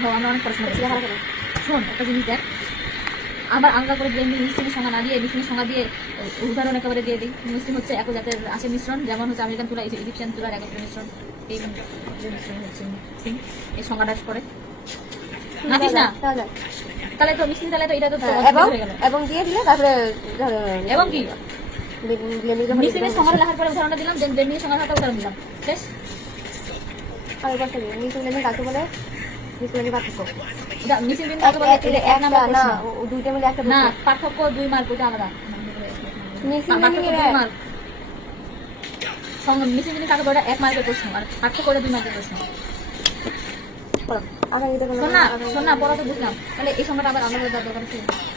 ধর, আমরা অনেক পড়াশোনা করছি ভালো শোন একটা জিনিস দেখ। আবার আলাদা করে ব্লেন্ডিং মিক্সিংয়ের সংজ্ঞা না দিয়ে মিক্সিং সংজ্ঞা দিয়ে উদাহরণ একেবারে দিয়ে দিই। মিক্সিং হচ্ছে এক জাতের আছে মিশ্রণ যেমন হচ্ছে আমেরিকান তুলা ইজিপশিয়ান তুলার একত্রে মিশ্রণ। এই মিশ্রণ হচ্ছে এই নাচিস না? তাহলে তো মিক্সিং তাহলে তো এটা তো হ্যাঁ, এবং দিয়ে দিলে তারপরে এবং কি? মিক্সিং এর লেখার পরে উদাহরণটা দিলাম দেন ব্লেন্ডিং এর সংজ্ঞা লেখার উদাহরণ দিলাম। শেষ? আর এবার mixing কাকে বলে mixing blending পার্থক্য এটা মিক্সিং ব্লেন্ডিং কাকে বলে এক- এটা এক- এক নাম্বার না। প্রশ্ন। ও- একটা না পার্থক্য দুই মার্ক ওটা আলাদা। কাকে বলে এক মার্কের প্রশ্ন আর পার্থক্য ওটা দুই মার্কের প্রশ্ন। বুঝলাম।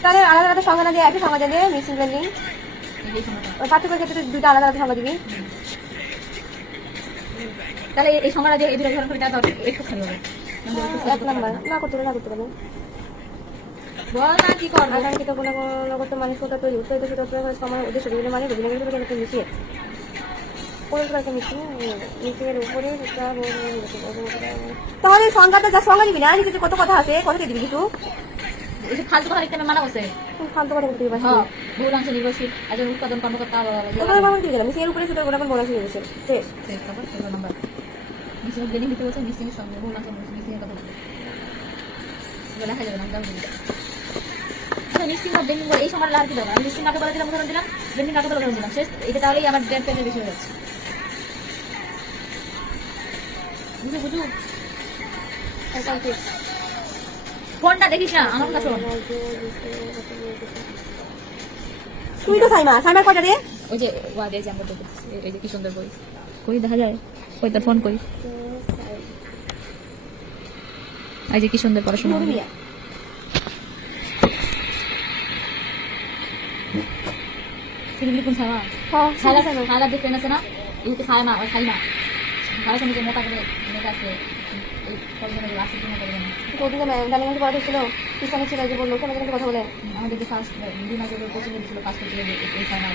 তাহলে আলাদা আলাদা না দিয়ে একই সংজ্ঞা দিয়ে সংখ্যাটা ওই পার্থক্যের ক্ষেত্রে দুইটা আলাদা আলাদা সংজ্ঞা দিবি। তাহলে এই- সংখ্যাটা যে এই দুটো ধরন করে এটা তো একটু খালি হবে এক নাম্বার না করতে পারবে না করতে পারবে বল না কি করব আগামীতে কোনো কোনো মানুষ কোথা তৈরি উৎপাদিত সুতা প্রয়োগ সময় উদ্দেশ্য বিভিন্ন মানে বিভিন্ন কিছু মিশিয়ে পরিষ্কার একটা মিশিং মিশিং এর উপরে সুতা তাহলে সংজ্ঞাটা যা দিবি না যে কত কথা আছে কথা দিবি কিছু ফালতু কথা লিখতে মানা করছে ফালতু কথা বলতে পারছি হ্যাঁ বহুলাংশ নির্ভরশীল একজন উৎপাদন কর্মকর্তা তোমরা উপরে হয়ে গেছে শেষ নাম্বার মিক্সিং ব্লেন্ডিং দিতে বলছে এর সঙ্গে বহুলাংশ মিক্সিং এর কথা এগুলো যাবে না আচ্ছা মিক্সিং বা ব্লেন্ডিং এই সময় আর কি দরকার? আমি মিক্সিং কাকে বলে দিলাম উদাহরণ দিলাম? ব্লেন্ডিং কাকে বলে উদাহরণ দিলাম। শেষ এটা তাহলেই আমার দেড় পেজের বেশি হয়ে যাচ্ছে। বুঝু বুঝু? ফোনটা দেখিস না আমার কাছে তুই তো সাইমা সাইমার কয়টা রে? ওই যে ওয়া দিয়ে যে আমরা এই যে কি সুন্দর বই। কই দেখা যায়? কই তার ফোন কই? যে কি সুন্দর পড়াশোনা হ্যাঁ। ছায়া ছায়া যে ট্রেন আছে না? এই হচ্ছে ছায়া না ওই ছাই না ছায়া সঙ্গে যে মোটা করে মেয়েটা আছে। এই জন্য করবে না ওদিকে ডালিং গাছ পড়া ছিল পিছনে ছিল যে বলল কেন কথা বলে। আমাদের যে ফার্স্ট দুই মাসের কোচিং ছিল ফার্স্ট কোচিং এই আর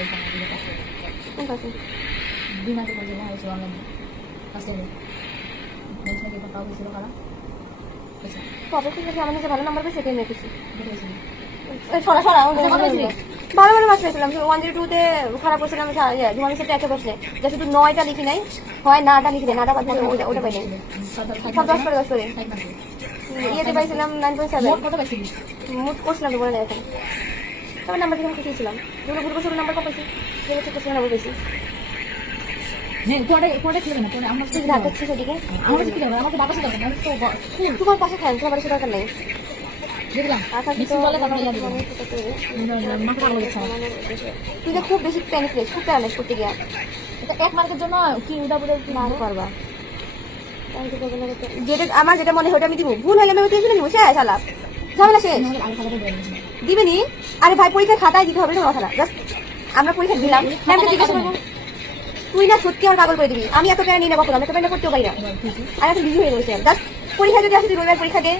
দুই মাসের কোচিং হয়েছিল অনলাইনে ফার্স্ট ইয়ারে মেনশন পেপার পাওয়া হয়েছিল কারা? তো অবশ্যই যদি আমার নিজে ভালো নাম্বার পেয়ে সেটাই মেরেছি দেখেছি সরা সরা কত পেয়েছিলি? ভালো ভালো মার্কস পেয়েছিলাম। ওয়ান জিরো টুতে খারাপ করছিলাম জুমানের সাথে একটা প্রশ্নে যে শুধু নয়টা লিখি নাই হয় নাটা লিখি নাই নাটা বাদ ওইটা ওটা পাই নাই সব দশ করে দশ করে। ইয়েতে পাইছিলাম নাইন পয়েন্ট সেভেন কত পাইছিলি মুট করছিলাম তো বলে নাই এখন। তবে নাম্বার দেখে আমি খুশি ছিলাম গুড বছর নাম্বার পাইছি? ঠিক করছিলাম নাম্বার পাইছি। হ্যাঁ খেলবে। না আমরা সেদিকে দরকার? তো তোমার পাশে তোমার দরকার নেই। দেখলাম। তুই তো খুব বেশি প্যানিক খুব প্যানিক করতে গিয়া। এটা এক মার্কের জন্য কি উদা বুদা কি না পারবা যেটা আমার যেটা মনে হয় ওটা আমি দিব। ভুল হলে আমি টেনশনে নিব শেষ আলাপ ঝামেলা শেষ। নাহলে আগে খাবারটা দিয়ে দিয়েছি দিবে নি আরে ভাই পরীক্ষার খাতায় দিতে হবে না কথা। জাস্ট আমরা পরীক্ষা দিলাম। জিজ্ঞাসা করব তুই না সত্যি আমার পাগল করে দিবি। আমি এত টাকা নিয়ে নেব আমি এত টাকা করতেও পারি না। আর এখন বিজি হয়ে গেছে জাস্ট পরীক্ষা যদি আসে, তুই রবিবার পরীক্ষা দে।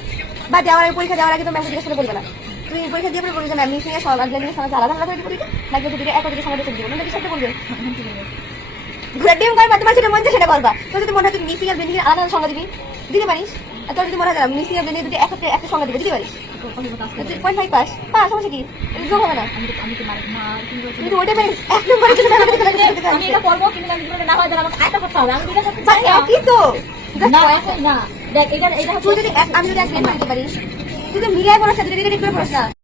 বা দেওয়ার আগে পরীক্ষা দেওয়ার আগে তো ম্যাসেজ জিজ্ঞাসা করে বলবে না। তুই পরীক্ষা দিয়ে পরে বলবি যে ম্যাম এর সমাজ এর আলাদা আলাদা করে দিবি নাকি দুটো এক দিকে সমাজ না সাথে বলবে ঘুরে করবা তোমার সেটা মন সেটা করবা। তোর যদি মনে হয় তুই মিসিং আর ব্লেন্ডিং আলাদা সঙ্গে দিবি, দিতে পারিস। তোর যদি মনে হয় দুটো একটা একটা সঙ্গে দিবি দিতে পারিস পয়েন্ট ফাইভ পাস পাস সমস্যা কি? যোগ হবে না। আমি তো- আমি তো মার মার কি বলছি কিন্তু ওইটা পারিস এক নম্বরে কিন্তু আমি এটা করব কিন্তু আমি না হয় আমাকে আয়টা করতে হবে আমি এটা করতে পারি না একই তো না দেখ এটা এটা তুই যদি মিলিয়ে আমি যদি এক মিনিট মানতে পারি তুই তো মিলাই পড়াস তুই রেডি করে পড়াস না।